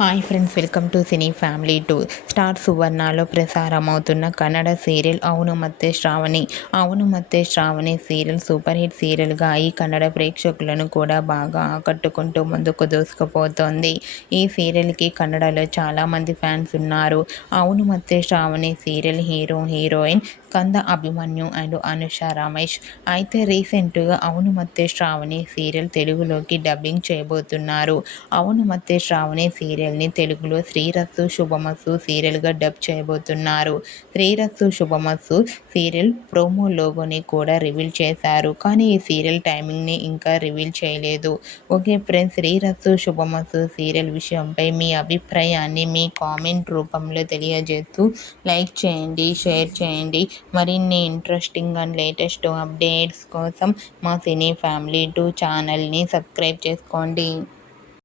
Hi friends welcome to cine family two. Star సువర్ణలో ప్రసారమవుతున్న Kannada serial అవును మత్తే శ్రావణి అవును మత్తే శ్రావణి సీరియల్ సూపర్ హిట్ సీరియల్గా ఈ కన్నడ ప్రేక్షకులను కూడా బాగా ఆకట్టుకుంటూ ముందుకు దూసుకుపోతోంది. ఈ సీరియల్కి కన్నడలో చాలామంది ఫ్యాన్స్ ఉన్నారు. అవును మత్తే శ్రావణి సీరియల్ హీరో హీరోయిన్ కంద అభిమన్యు అండ్ అనుష రమేష్. అయితే రీసెంట్గా అవును మత్తే శ్రావణి సీరియల్ తెలుగులోకి డబ్బింగ్ చేయబోతున్నారు. అవును మత్తే శ్రావణి సీరియల్ సీరియల్ని తెలుగులో శ్రీరస్సు శుభమస్సు సీరియల్గా డబ్ చేయబోతున్నారు. శ్రీరస్సు శుభమస్సు సీరియల్ ప్రోమో లోగోని కూడా రివీల్ చేశారు. కానీ ఈ సీరియల్ టైమింగ్ని ఇంకా రివీల్ చేయలేదు. ఓకే ఫ్రెండ్స్ శ్రీరస్సు శుభమస్సు సీరియల్ విషయంపై మీ అభిప్రాయాన్ని మీ కామెంట్ రూపంలో తెలియజేస్తూ లైక్ చేయండి షేర్ చేయండి. మరిన్ని ఇంట్రెస్టింగ్ అండ్ లేటెస్ట్ అప్డేట్స్ కోసం మా సినీ ఫ్యామిలీ టూ ఛానల్ని సబ్స్క్రైబ్ చేసుకోండి.